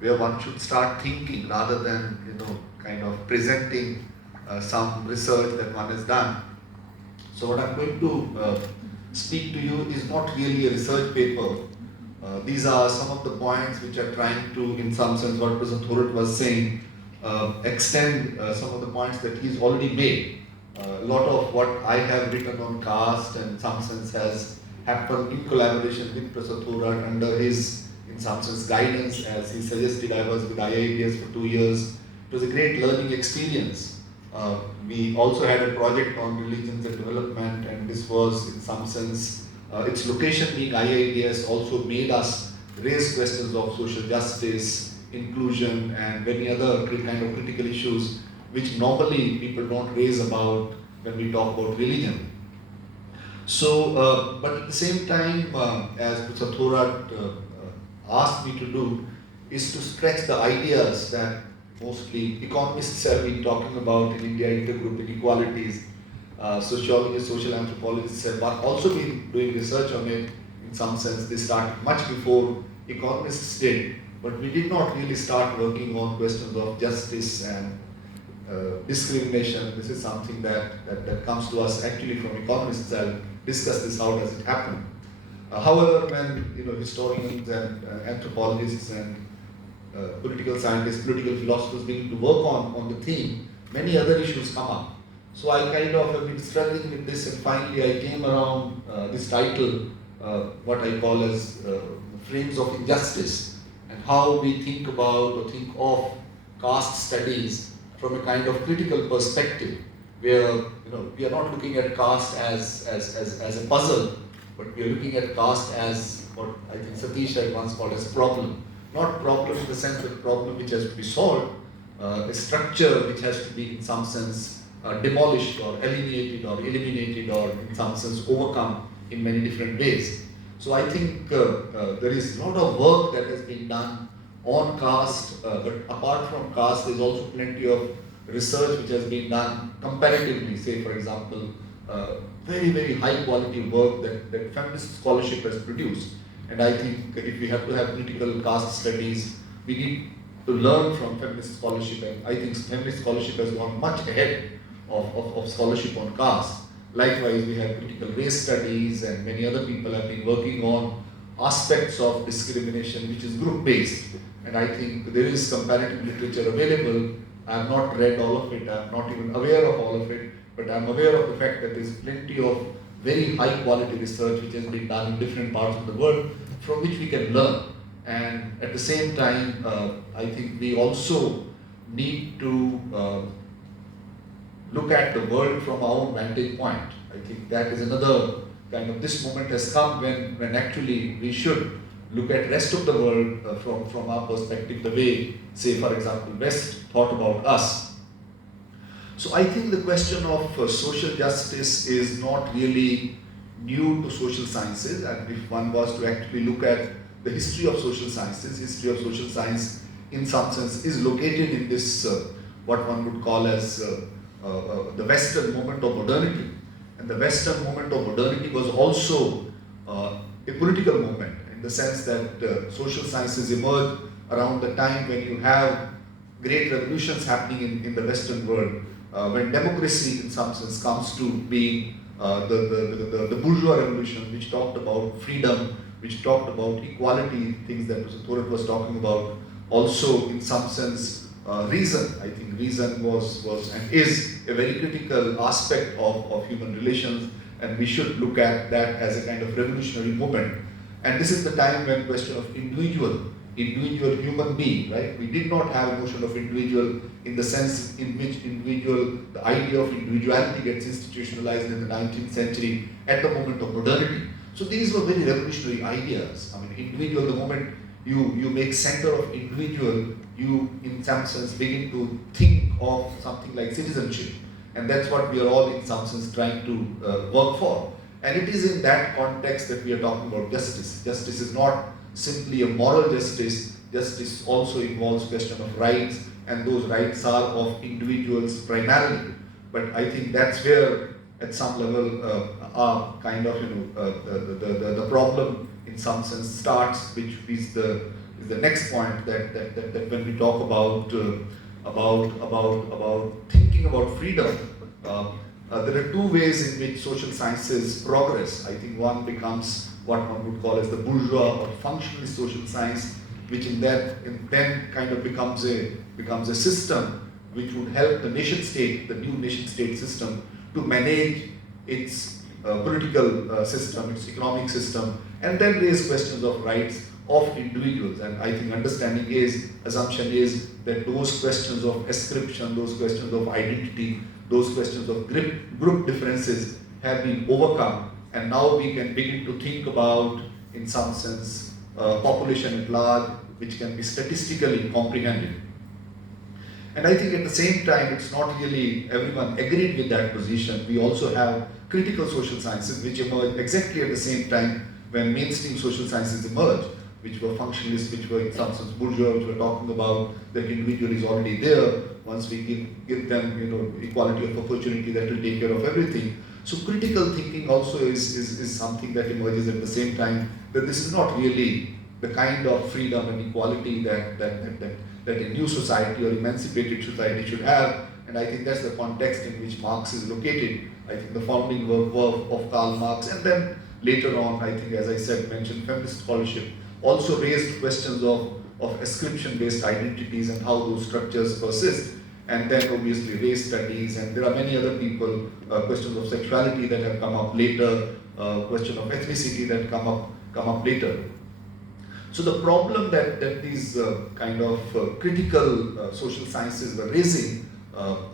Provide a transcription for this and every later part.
where one should start thinking rather than kind of presenting some research that one has done. So what I'm going to speak to you is not really a research paper. These are some of the points which are trying to, in some sense, what Professor Thorat was saying, extend some of the points that he's already made. A lot of what I have written on caste and in some sense has happened in collaboration with Professor Thorat under his, in some sense, guidance. As he suggested, I was with IITS for 2 years. It was a great learning experience. We also had a project on religions and development, and this was, in some sense, its location being IITS also made us raise questions of social justice, inclusion, and many other kind of critical issues which normally people don't raise about when we talk about religion. So, but at the same time, as Professor Thorat asked me to do, is to stretch the ideas that mostly economists have been talking about in India, intergroup inequalities. Sociologists, social anthropologists have also been doing research on it. In some sense, they started much before economists did, but we did not really start working on questions of justice and discrimination. This is something that comes to us actually from economists. I'll discuss this, how does it happen. However, when historians and anthropologists and political scientists, political philosophers begin to work on the theme, many other issues come up. So I kind of have been struggling with this, and finally I came around this title, what I call as frames of injustice, and how we think about or think of caste studies from a kind of critical perspective, where we are not looking at caste as a puzzle, but we are looking at caste as what I think Satish had once called as problem. Not problem in the sense of problem which has to be solved, a structure which has to be in some sense demolished or eliminated or in some sense overcome in many different ways. So I think there is a lot of work that has been done on caste, but apart from caste, there is also plenty of research which has been done comparatively. Say, for example, very, very high quality work that feminist scholarship has produced. And I think if we have to have critical caste studies, we need to learn from feminist scholarship. And I think feminist scholarship has gone much ahead of scholarship on caste. Likewise, we have critical race studies, and many other people have been working on aspects of discrimination which is group-based. And I think there is comparative literature available. I have not read all of it, I am not even aware of all of it, but I am aware of the fact that there is plenty of very high quality research which has been done in different parts of the world from which we can learn. And at the same time, I think we also need to look at the world from our own vantage point. I think that is another kind of, this moment has come when actually we should look at rest of the world from our perspective, the way, say for example, West thought about us. So I think the question of social justice is not really new to social sciences, and if one was to actually look at the history of social sciences, history of social science in some sense is located in this, what one would call as the Western moment of modernity. And the Western moment of modernity was also a political moment, in the sense that social sciences emerged around the time when you have great revolutions happening in the Western world, when democracy in some sense comes to being the bourgeois revolution, which talked about freedom, which talked about equality, things that Professor Thorat was talking about. Also, in some sense, reason. I think reason was and is a very critical aspect of human relations, and we should look at that as a kind of revolutionary movement. And this is the time when question of individual human being, right? We did not have a notion of individual in the sense in which the idea of individuality gets institutionalized in the 19th century at the moment of modernity. So these were very revolutionary ideas. I mean, individual, the moment you make center of individual, you in some sense begin to think of something like citizenship. And that's what we are all in some sense trying to work for. And it is in that context that we are talking about justice. Justice is not simply a moral justice. Justice also involves question of rights, and those rights are of individuals primarily. But I think that's where, at some level, our kind of the problem in some sense starts, which is the is the next point that when we talk about thinking about freedom, there are two ways in which social sciences progress. I think one becomes what one would call as the bourgeois or functionalist social science, which then kind of becomes a system which would help the nation state, the new nation state system, to manage its political system, its economic system, and then raise questions of rights of individuals. And I think assumption is that those questions of ascription, those questions of identity, those questions of group differences have been overcome, and now we can begin to think about, in some sense, population at large, which can be statistically comprehended. And I think at the same time, it's not really everyone agreed with that position. We also have critical social sciences which emerged exactly at the same time when mainstream social sciences emerged, which were functionalists, which were in some sense bourgeois, which were talking about that individual is already there. Once we give them, equality of opportunity, that will take care of everything. So critical thinking also is something that emerges at the same time, that this is not really the kind of freedom and equality that a new society or emancipated society should have. And I think that's the context in which Marx is located. I think the founding work of Karl Marx, and then later on, I think, as I said, mentioned feminist scholarship, also raised questions of ascription-based identities and how those structures persist. And then obviously race studies, and there are many other people, questions of sexuality that have come up later, question of ethnicity that come up later. So the problem that these kind of critical social sciences were raising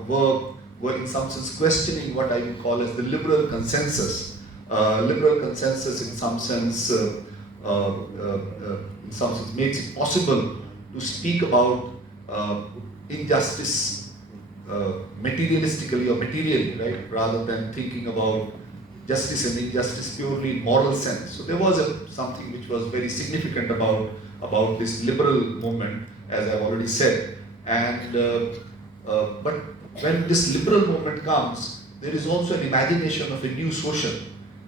were in some sense questioning what I would call as the liberal consensus. Liberal consensus in some sense makes it possible to speak about injustice materialistically or materially, right, rather than thinking about justice and injustice purely in moral sense. So there was something which was very significant about this liberal movement, as I've already said. And but when this liberal movement comes, there is also an imagination of a new social.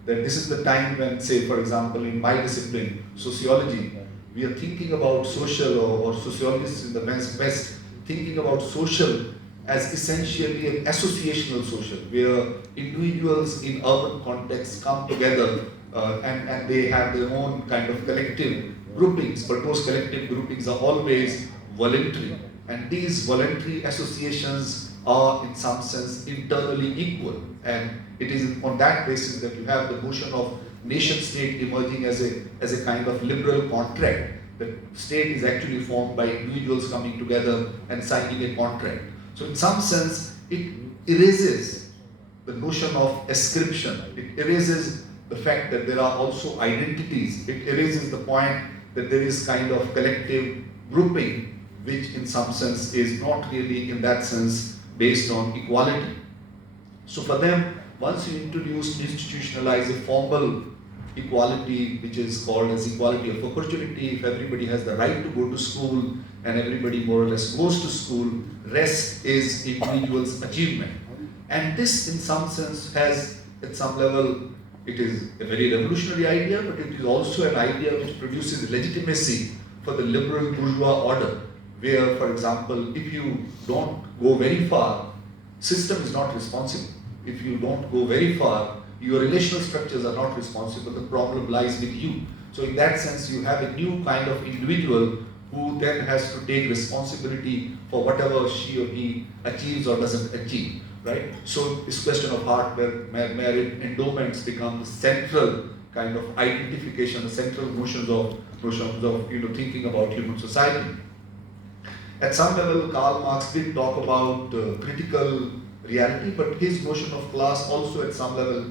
That this is the time when, say, for example, in my discipline, sociology, we are thinking about social, or sociologists in the West thinking about social as essentially an associational social, where individuals in urban contexts come together and they have their own kind of collective groupings, but those collective groupings are always voluntary. And these voluntary associations are in some sense internally equal. And it is on that basis that you have the notion of nation state emerging as a kind of liberal contract. The state is actually formed by individuals coming together and signing a contract. So in some sense, it erases the notion of ascription. It erases the fact that there are also identities. It erases the point that there is kind of collective grouping, which in some sense is not really in that sense based on equality. So for them, once you institutionalize a formal equality, which is called as equality of opportunity, if everybody has the right to go to school and everybody more or less goes to school, rest is individual's achievement. And this in some sense has, at some level, it is a very revolutionary idea, but it is also an idea which produces legitimacy for the liberal bourgeois order, where, for example, if you don't go very far, system is not responsible. If you don't go very far, your relational structures are not responsible, the problem lies with you. So in that sense, you have a new kind of individual who then has to take responsibility for whatever she or he achieves or doesn't achieve, right? So this question of heart, where merit endowments become the central kind of identification, the central notions of thinking about human society. At some level, Karl Marx did talk about critical reality, but his notion of class also at some level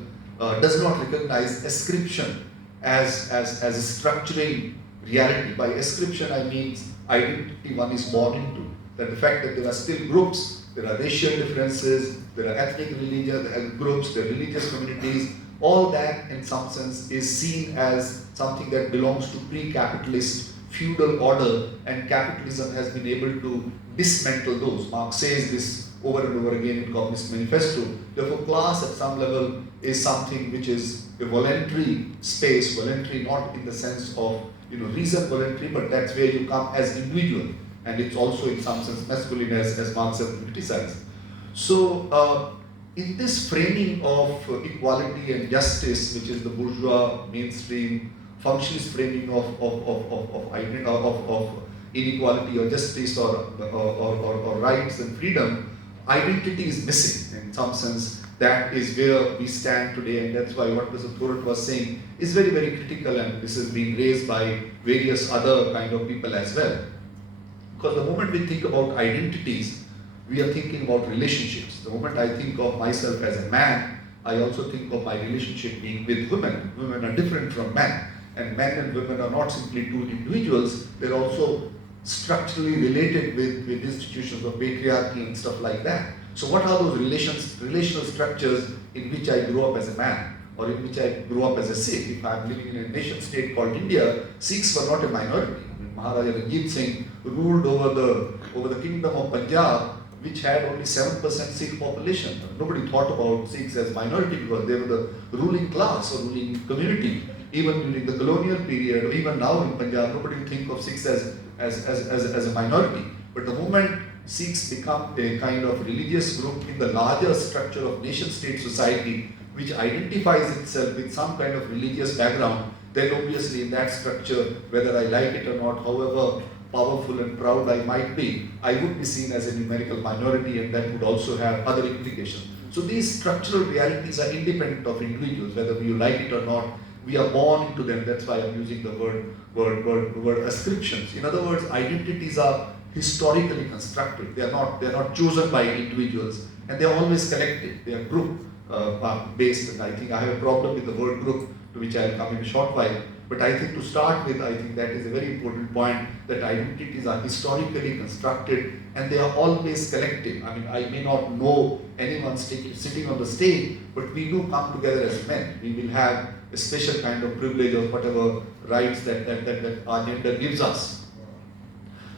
does not recognize ascription as a structuring reality. By ascription, I mean identity one is born into. That the fact that there are still groups, there are racial differences, there are ethnic religious groups, there are religious communities, all that in some sense is seen as something that belongs to pre-capitalist feudal order, and capitalism has been able to dismantle those. Marx says this over and over again in Communist Manifesto. Therefore, class at some level is something which is a voluntary space, voluntary not in the sense of reason voluntary, but that's where you come as individual, and it's also in some sense masculine as Marx has criticized. So in this framing of equality and justice, which is the bourgeois mainstream functionist framing of inequality or justice or rights and freedom, identity is missing in some sense. That is where we stand today, and that's why what Mr. Thorat was saying is very, very critical, and this is being raised by various other kind of people as well. Because the moment we think about identities, we are thinking about relationships. The moment I think of myself as a man, I also think of my relationship being with women. Women are different from men, and men and women are not simply two individuals, they're also structurally related with institutions of patriarchy and stuff like that. So what are those relational structures in which I grew up as a man, or in which I grew up as a Sikh? If I'm living in a nation state called India, Sikhs were not a minority. I mean, Maharaja Ranjit Singh ruled over the kingdom of Punjab, which had only 7% Sikh population. Nobody thought about Sikhs as minority because they were the ruling class or ruling community. Even during the colonial period, or even now in Punjab, nobody would think of Sikhs as a minority. But the moment Sikhs become a kind of religious group in the larger structure of nation-state society, which identifies itself with some kind of religious background, then obviously in that structure, whether I like it or not, however powerful and proud I might be, I would be seen as a numerical minority, and that would also have other implications. So these structural realities are independent of individuals, whether you like it or not. We are born into them. That's why I'm using the word ascriptions. In other words, identities are historically constructed. They are not chosen by individuals, and they are always collective. They are group based, and I think I have a problem with the word group, to which I will come in a short while. But I think to start with, I think that is a very important point, that identities are historically constructed and they are always collective. I mean, I may not know anyone sitting on the stage, but we do come together as men. We will have a special kind of privilege or whatever rights that our gender gives us.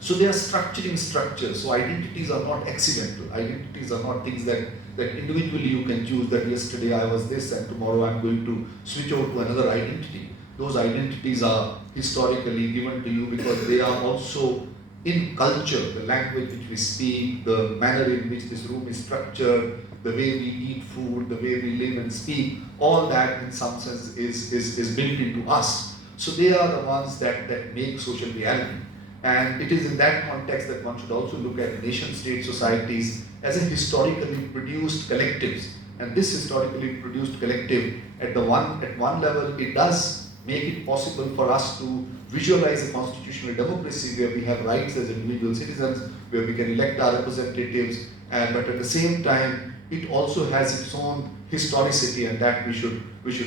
So they are structuring structures. So identities are not accidental. Identities are not things that individually you can choose, that yesterday I was this and tomorrow I'm going to switch over to another identity. Those identities are historically given to you because they are also in culture, the language which we speak, the manner in which this room is structured, the way we eat food, the way we live and speak, all that in some sense is built into us. So they are the ones that make social reality. And it is in that context that one should also look at nation-state societies as a historically produced collectives. And this historically produced collective, at one level, it does make it possible for us to visualize a constitutional democracy where we have rights as individual citizens, where we can elect our representatives, but at the same time, it also has its own historicity, and that we should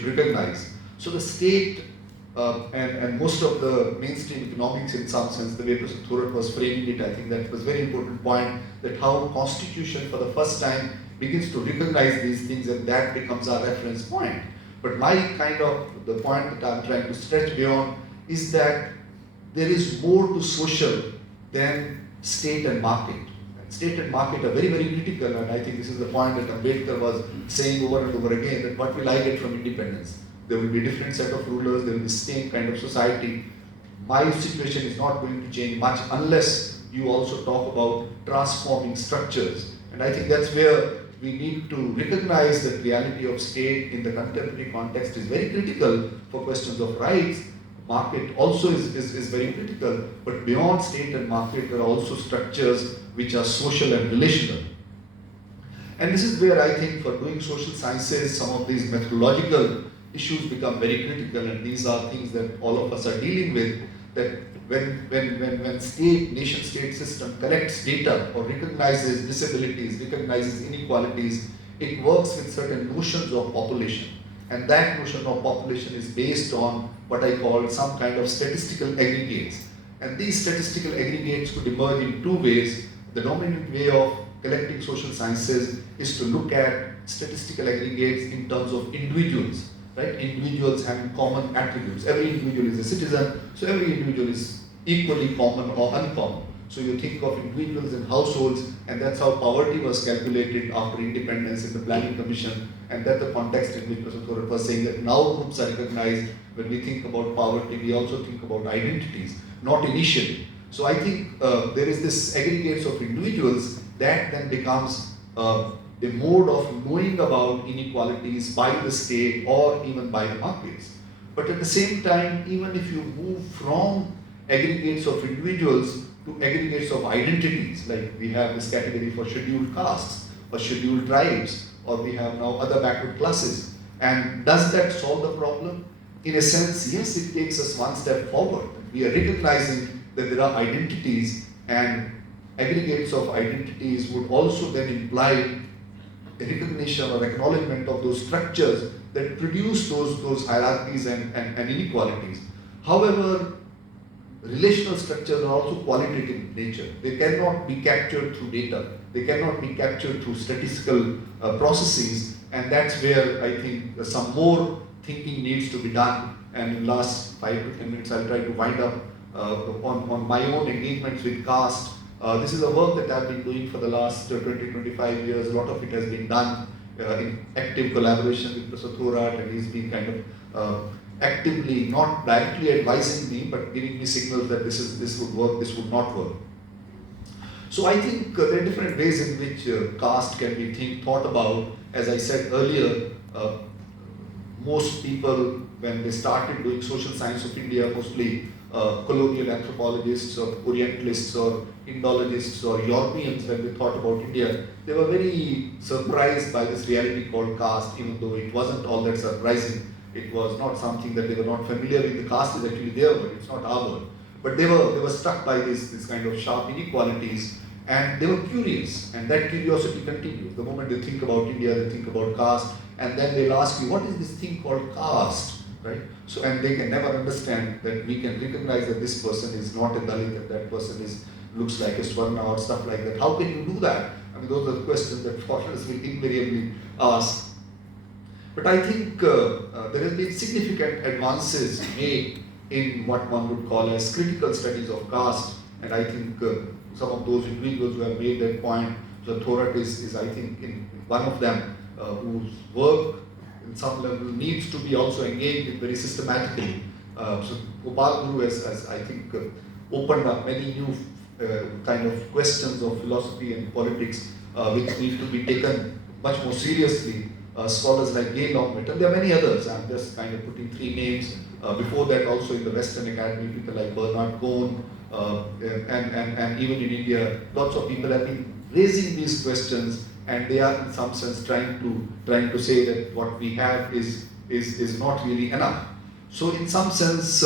recognize. So the state and most of the mainstream economics, in some sense, the way Professor Thorat was framing it, I think that was a very important point, that how Constitution for the first time begins to recognize these things, and that becomes our reference point. But my the point that I'm trying to stretch beyond is that there is more to social than state and market. State and market are very, very critical, and I think this is the point that Ambedkar was saying over and over again, that what will I get from independence? There will be a different set of rulers, there will be the same kind of society. My situation is not going to change much unless you also talk about transforming structures. And I think that's where we need to recognize that reality of state in the contemporary context is very critical for questions of rights. Market also is very critical, but beyond state and market, there are also structures which are social and relational. And this is where I think for doing social sciences, some of these methodological issues become very critical, and these are things that all of us are dealing with, that when state, nation-state system collects data or recognizes disabilities, recognizes inequalities, it works with certain notions of population. And that notion of population is based on what I call some kind of statistical aggregates. And these statistical aggregates could emerge in two ways. The dominant way of collecting social sciences is to look at statistical aggregates in terms of individuals, right? Individuals having common attributes. Every individual is a citizen, so every individual is equally common or uncommon. So you think of individuals and households, and that's how poverty was calculated after independence in the Planning Commission. and that's the context in which Mr. Thorat was saying that now groups are recognized. When we think about poverty, we also think about identities, not initially. So I think there is this aggregates of individuals that then becomes a mode of knowing about inequalities by the state or even by the markets. But at the same time, even if you move from aggregates of individuals to aggregates of identities, like we have this category for scheduled castes or scheduled tribes, or we have now other backward classes. And does that solve the problem? In a sense, yes, it takes us one step forward. We are recognizing that there are identities, and aggregates of identities would also then imply a recognition or acknowledgement of those structures that produce those hierarchies and inequalities. However, relational structures are also qualitative in nature. They cannot be captured through data. They cannot be captured through statistical processes, and that's where I think some more thinking needs to be done. And in the last 5 to 10 minutes, I'll try to wind up on my own engagements with caste. This is a work that I've been doing for the last 20-25 years. A lot of it has been done in active collaboration with Mr. Thorat, and he's been kind of actively, not directly advising me, but giving me signals that this would work, this would not work. So I think there are different ways in which caste can be thought about. As I said earlier, most people, when they started doing social science of India, mostly colonial anthropologists or Orientalists or Indologists or Europeans, when they thought about India, they were very surprised by this reality called caste, even though it wasn't all that surprising. It was not something that they were not familiar with. The caste is actually there, but it's not our word. But they were struck by this kind of sharp inequalities, and they were curious, and that curiosity continues. The moment they think about India, they think about caste, and then they'll ask you, what is this thing called caste, right? So, and they can never understand that we can recognize that this person is not a Dalit, that person looks like a Swarna or stuff like that. How can you do that? I mean, those are the questions that foreigners will invariably ask. But I think there has been significant advances made in what one would call as critical studies of caste, and I think some of those individuals who have made that point, so Thorat is I think one of them whose work in some level needs to be also engaged in very systematically. So Gopal Guru has I think opened up many new kind of questions of philosophy and politics which need to be taken much more seriously. Scholars like Gail Longmit, and there are many others. I'm just kind of putting 3 names. Before that, also in the Western Academy, people like Bernard Cohn, and even in India, lots of people have been raising these questions, and they are in some sense trying to say that what we have is not really enough. So in some sense,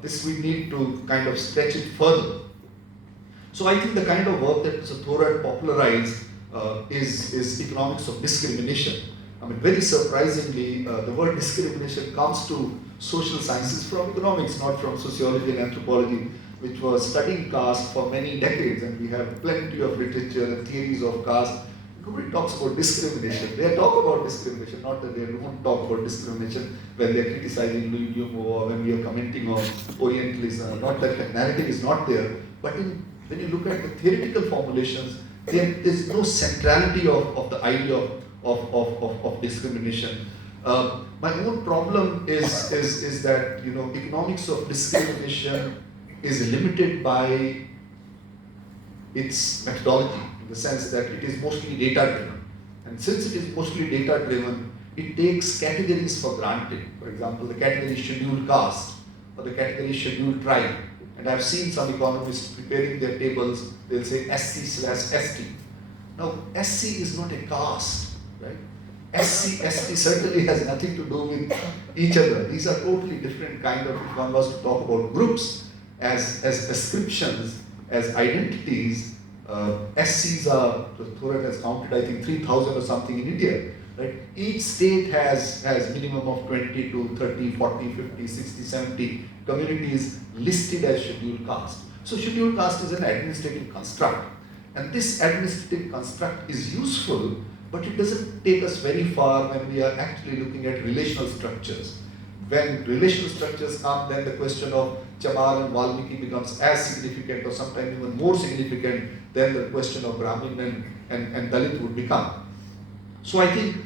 this we need to kind of stretch it further. So I think the kind of work that Mr. Thorat popularized is economics of discrimination. I mean, very surprisingly, the word discrimination comes to social sciences from economics, not from sociology and anthropology, which was studying caste for many decades, and we have plenty of literature and theories of caste. Nobody talks about discrimination. They talk about discrimination, not that they don't talk about discrimination when they're criticizing Louis Vuitton or when we are commenting on Orientalism. Not that the narrative is not there, but when you look at the theoretical formulations, there is no centrality of the idea of discrimination. My own problem is that economics of discrimination is limited by its methodology, in the sense that it is mostly data driven. And since it is mostly data driven, it takes categories for granted. For example, the category scheduled caste or the category scheduled tribe. And I've seen some economists preparing their tables, they'll say SC/ST. Now, SC is not a caste, right? SC/ST certainly has nothing to do with each other. These are totally different kind of, if one was to talk about groups as ascriptions, as identities, SCs are, Thorat has counted, I think 3,000 or something in India. Right? Each state has minimum of 20 to 30, 40, 50, 60, 70 communities listed as scheduled caste. So scheduled caste is an administrative construct. And this administrative construct is useful, but it doesn't take us very far when we are actually looking at relational structures. When relational structures come, then the question of Chamar and Valmiki becomes as significant, or sometimes even more significant than the question of Brahmin and Dalit would become. So I think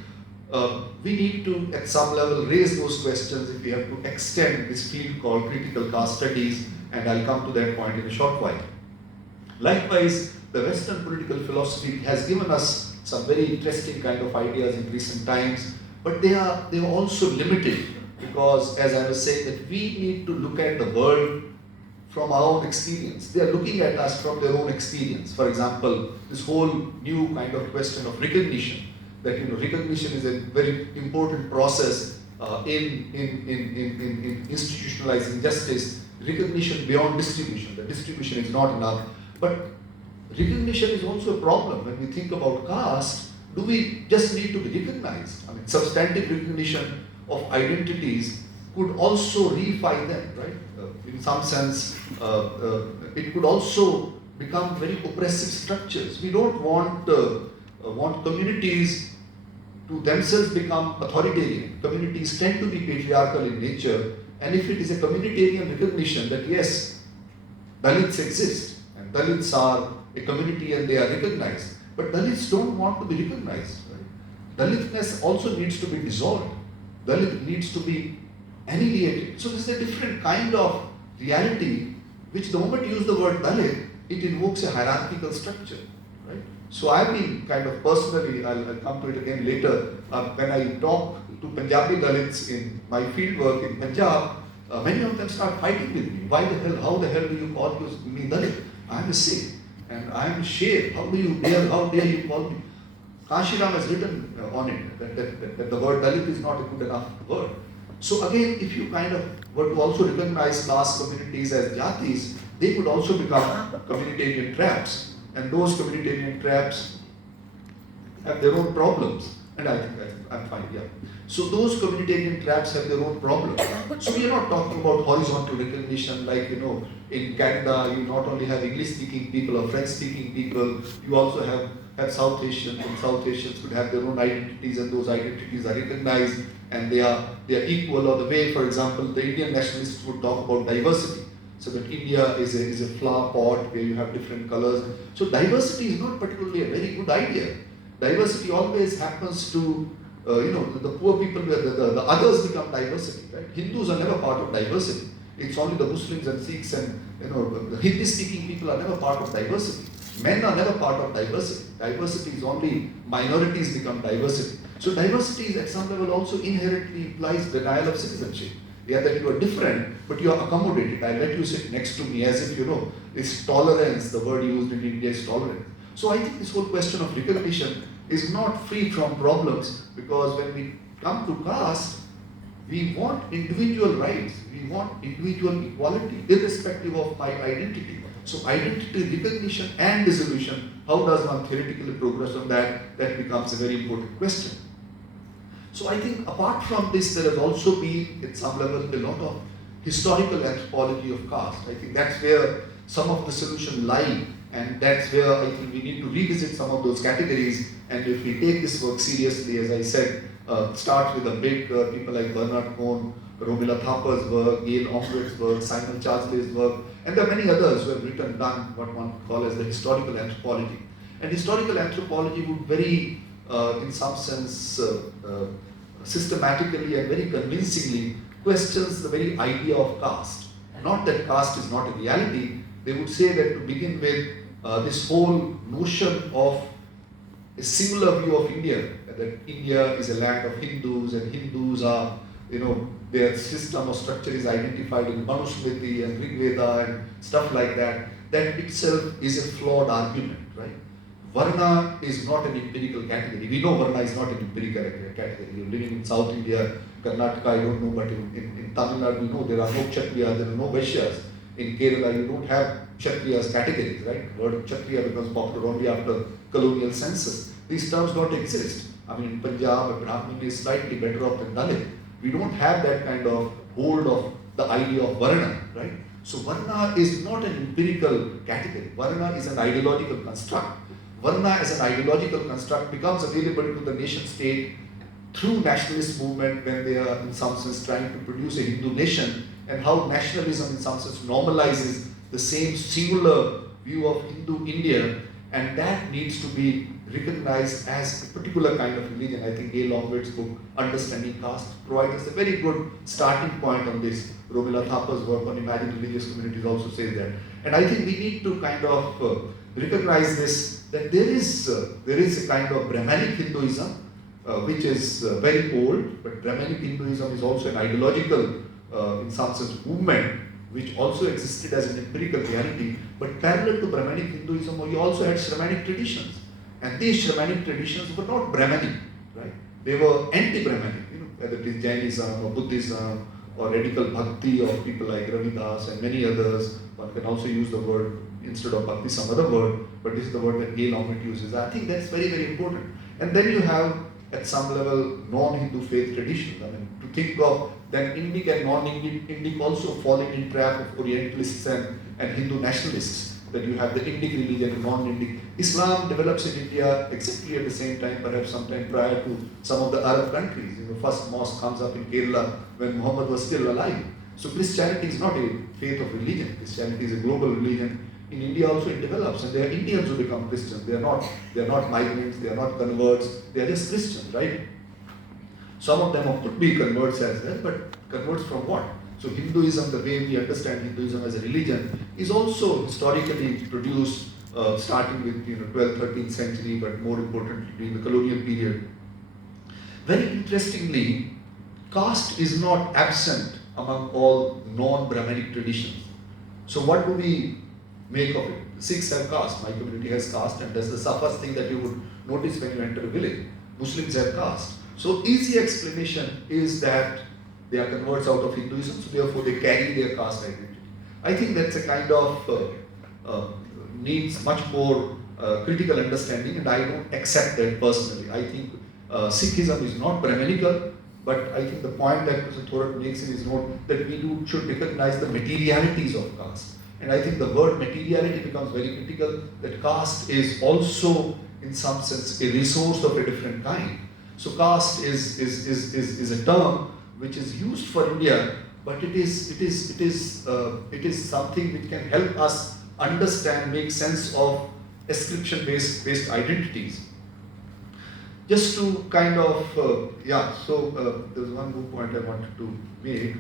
we need to, at some level, raise those questions if we have to extend this field called critical caste studies, and I'll come to that point in a short while. Likewise, the Western political philosophy has given us some very interesting kind of ideas in recent times, but they are also limited, because, as I was saying, that we need to look at the world from our own experience. They are looking at us from their own experience. For example, this whole new kind of question of recognition, that recognition is a very important process in institutionalizing justice. Recognition beyond distribution. The distribution is not enough. But recognition is also a problem. When we think about caste, do we just need to be recognized? I mean, substantive recognition of identities could also reify them, right? In some sense, it could also become very oppressive structures. We don't want communities to themselves become authoritarian. Communities tend to be patriarchal in nature, and if it is a communitarian recognition that yes, Dalits exist, and Dalits are a community and they are recognized, but Dalits don't want to be recognized. Right? Dalitness also needs to be dissolved. Dalit needs to be annihilated. So this is a different kind of reality, which the moment you use the word Dalit, it invokes a hierarchical structure. Right? So I've been kind of personally, I'll come to it again later, when I talk to Punjabi Dalits in my field work in Punjab, many of them start fighting with me. Why the hell, how the hell do you call me Dalit? I'm a Sikh and I'm a Sher. How dare you call me? Kashiram has written on it that the word Dalit is not a good enough word. So again, if you kind of were to also recognize caste communities as jatis, they could also become communitarian traps. And those communitarian traps have their own problems. And I think I'm fine, yeah. So those communitarian traps have their own problems. So we are not talking about horizontal recognition like, in Canada, you not only have English-speaking people or French-speaking people, you also have South Asians, and South Asians could have their own identities, and those identities are recognized, and they are equal. Or the way, for example, the Indian nationalists would talk about diversity. So that India is a flower pot where you have different colors. So diversity is not particularly a very good idea. Diversity always happens to, the poor people, where the others become diversity, right? Hindus are never part of diversity. It's only the Muslims and Sikhs and, the Hindi-speaking people are never part of diversity. Men are never part of diversity. Diversity is only minorities become diversity. So diversity is at some level also inherently implies denial of citizenship. Yeah, that you are different, but you are accommodated. I let you sit next to me as if, it's tolerance, the word used in India is tolerance. So I think this whole question of recognition is not free from problems, because when we come to caste, we want individual rights, we want individual equality, irrespective of my identity. So identity recognition and dissolution, how does one theoretically progress on that? That becomes a very important question. So I think apart from this, there has also been, at some level, a lot of historical anthropology of caste. I think that's where some of the solution lie, and that's where I think we need to revisit some of those categories. And if we take this work seriously, as I said, start with the big people like Bernard Cohn, Romila Thapa's work, Gail Ombert's work, Simon Charsley's work, and there are many others who have done what one calls as the historical anthropology. And historical anthropology would very, in some sense, systematically and very convincingly questions the very idea of caste. Not that caste is not a reality. They would say that to begin with, this whole notion of a similar view of India, that India is a land of Hindus, and Hindus are, their system or structure is identified in Manusmriti and Rig Veda and stuff like that, that itself is a flawed argument, right? Varna is not an empirical category. We know Varna is not an empirical category. You're living in South India, Karnataka, I don't know, but in Tamil Nadu, we know there are no Kshatriyas, there are no Vaishyas. In Kerala, you don't have Kshatriyas categories, right? The word Kshatriya becomes popular only after colonial census. These terms don't exist. I mean, in Punjab, a Brahmin is slightly better off than Dalit. We don't have that kind of hold of the idea of Varna, right? So Varna is not an empirical category. Varna is an ideological construct. Varna as an ideological construct becomes available to the nation state through nationalist movement when they are in some sense trying to produce a Hindu nation, and how nationalism in some sense normalizes the same singular view of Hindu India, and that needs to be recognized as a particular kind of religion. I think A. Longwait's book, Understanding Caste, provides us a very good starting point on this. Romila Thapa's work on imagined religious communities also says that. And I think we need to kind of recognize this, that there is a kind of Brahmanic Hinduism, which is very old, but Brahmanic Hinduism is also an ideological, in some sense, movement, which also existed as an empirical reality. But parallel to Brahmanic Hinduism, you also had Shramanic traditions. And these Shramanic traditions were not Brahmanic, right? They were anti-Brahmanic, whether it is Jainism or Buddhism or radical bhakti of people like Ravidas and many others. One can also use the word, instead of bhakti, some other word, but this is the word that A. Longwit uses. I think that's very, very important. And then you have, at some level, non-Hindu faith traditions. I mean, to think of then Indic and non-Indic also falling in trap of Orientalists and Hindu nationalists. That you have the Indic religion and non-Indic. Islam develops in India exactly at the same time, perhaps sometime prior to some of the Arab countries. First mosque comes up in Kerala when Muhammad was still alive. So Christianity is not a faith of religion. Christianity is a global religion. In India also it develops, and there are Indians who become Christians. They are not migrants, they are not converts, they are just Christians, right? Some of them could be converts as well, but converts from what? So Hinduism, the way we understand Hinduism as a religion, is also historically produced starting with 12th, 13th century, but more importantly during the colonial period. Very interestingly, caste is not absent among all non-Brahmanic traditions. So what do we make of it? The Sikhs have caste, my community has caste, and that's the first thing that you would notice when you enter a village. Muslims have caste. So easy explanation is that they are converts out of Hinduism, so therefore they carry their caste identity. I think that's a kind of needs much more critical understanding, and I don't accept that personally. I think Sikhism is not Brahmanical, but I think the point that Mr. Thorat makes in his note that we should recognize the materialities of caste. And I think the word materiality becomes very critical, that caste is also in some sense a resource of a different kind. So caste is a term which is used for India, but it is something which can help us understand, make sense of ascription-based identities. Just to kind of, there's one more point I wanted to make,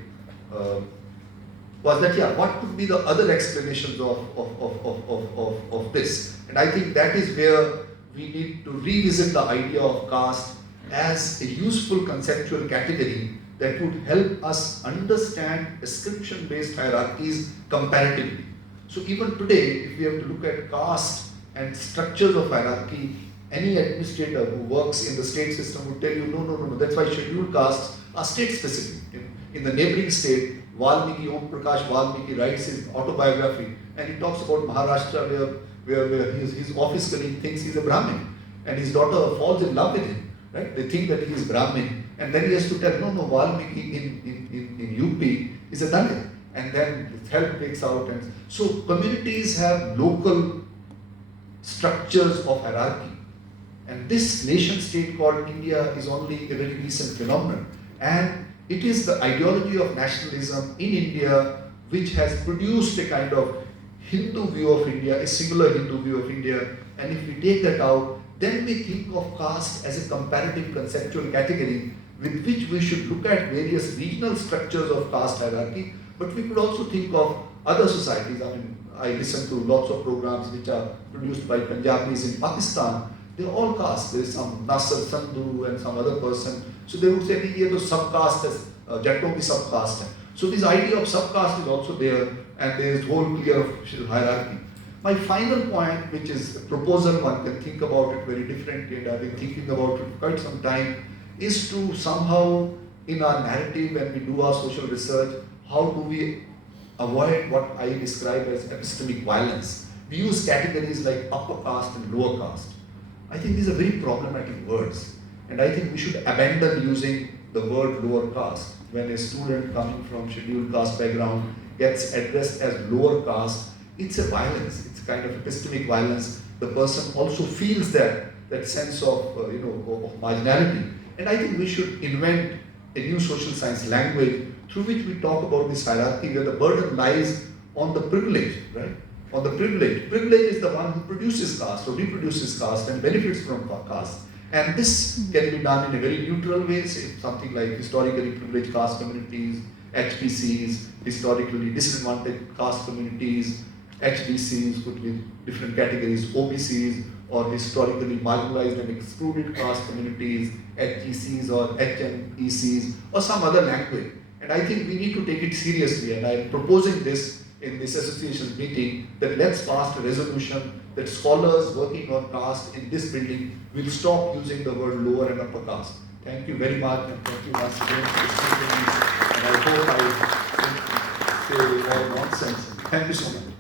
was that, what could be the other explanations of this? And I think that is where we need to revisit the idea of caste as a useful conceptual category that would help us understand ascription-based hierarchies comparatively. So even today, if we have to look at caste and structures of hierarchy, any administrator who works in the state system would tell you, no, that's why scheduled castes are state-specific. In the neighboring state, Valmiki, Om Prakash Valmiki writes his autobiography, and he talks about Maharashtra where his office colleague thinks he's a Brahmin, and his daughter falls in love with him, right? They think that he is Brahmin, and then he has to tell, no, Valmiki in UP is a Dalit, and then his help takes out. And so communities have local structures of hierarchy. And this nation state called India is only a very recent phenomenon. And it is the ideology of nationalism in India which has produced a kind of Hindu view of India, a singular Hindu view of India. And if we take that out, then we think of caste as a comparative conceptual category with which we should look at various regional structures of caste hierarchy, but we could also think of other societies. I mean, I listen to lots of programs which are produced by Punjabis in Pakistan. They're all caste. There is some Nasser Sandhu and some other person. So they would say, ये तो subcaste है, Jatto की subcaste है. So this idea of subcaste is also there, and there is whole clear of hierarchy. My final point, which is a proposal, one can think about it very differently, and I've been thinking about it for quite some time, is to somehow, in our narrative, when we do our social research, how do we avoid what I describe as epistemic violence? We use categories like upper caste and lower caste. I think these are very problematic words, and I think we should abandon using the word lower caste. When a student coming from scheduled caste background gets addressed as lower caste, it's a violence, it's kind of epistemic violence. The person also feels that sense of, of marginality. And I think we should invent a new social science language through which we talk about this hierarchy where the burden lies on the privileged, right? on the privilege. Privilege is the one who produces caste or reproduces caste and benefits from caste. And this can be done in a very neutral way, say something like historically privileged caste communities, HPCs, historically disadvantaged caste communities, HDCs could be different categories, OBCs, or historically marginalized and excluded caste communities, HGCs or HMECs, or some other language. And I think we need to take it seriously, and I am proposing this in this association's meeting, that let's pass a resolution that scholars working on caste in this building will stop using the word lower and upper caste. Thank you very much, and thank you once again for listening to me. And I hope I didn't say all nonsense. Thank you so much.